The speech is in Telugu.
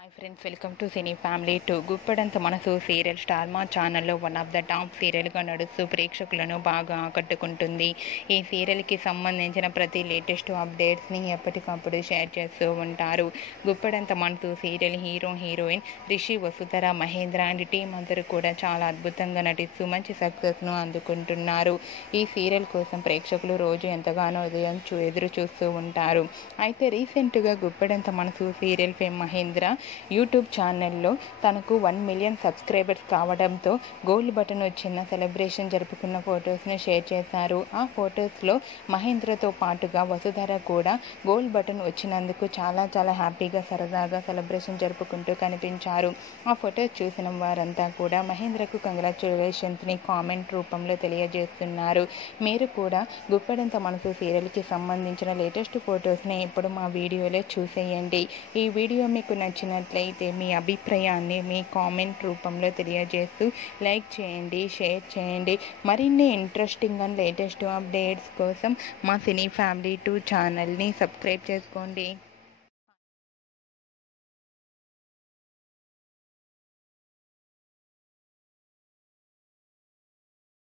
Hi friends, welcome to cine family 2. Guppedantha Manasu serial star మా ఛానల్లో వన్ ఆఫ్ ద టాప్ సీరియల్గా నడుస్తూ ప్రేక్షకులను బాగా ఆకట్టుకుంటుంది. ఈ సీరియల్కి సంబంధించిన ప్రతి లేటెస్ట్ అప్డేట్స్ని ఎప్పటికప్పుడు షేర్ చేస్తూ ఉంటారు. Guppedantha Manasu serial hero heroine Rishi, Vasudhara, Mahendra and team అందరూ కూడా చాలా అద్భుతంగా నటిస్తూ మంచి సక్సెస్ను అందుకుంటున్నారు. ఈ సీరియల్ కోసం ప్రేక్షకులు రోజు ఎంతగానో ఎదురు చూస్తూ ఉంటారు. అయితే రీసెంట్గా Guppedantha Manasu serial fame Mahindra YouTube ఛానల్లో తనకు 1 మిలియన్ సబ్స్క్రైబర్స్ కావడంతో గోల్డ్ బటన్ వచ్చిన సెలబ్రేషన్ జరుపుకున్న ఫొటోస్ను షేర్ చేశారు. ఆ ఫొటోస్లో మహేంద్రతో పాటుగా వసుధర కూడా గోల్డ్ బటన్ వచ్చినందుకు చాలా హ్యాపీగా సరదాగా సెలబ్రేషన్ జరుపుకుంటూ కనిపించారు. ఆ ఫొటోస్ చూసిన వారంతా కూడా మహేంద్రకు కంగ్రాచ్యులేషన్స్ని కామెంట్ రూపంలో తెలియజేస్తున్నారు. మీరు కూడా గుప్పడంత మనసు సీరియల్కి సంబంధించిన లేటెస్ట్ ఫొటోస్ని ఇప్పుడు మా వీడియోలో చూసేయండి. ఈ వీడియో మీకు నచ్చినట్లయితే మీ అభిప్రాయాన్ని మీ కామెంట్ రూపంలో తెలియజేస్తూ లైక్ చేయండి, షేర్ చేయండి. మరిన్ని ఇంట్రెస్టింగ్ అండ్ లేటెస్ట్ అప్డేట్స్ కోసం మా సినీ ఫ్యామిలీ 2 ఛానల్ని సబ్స్క్రైబ్ చేసుకోండి.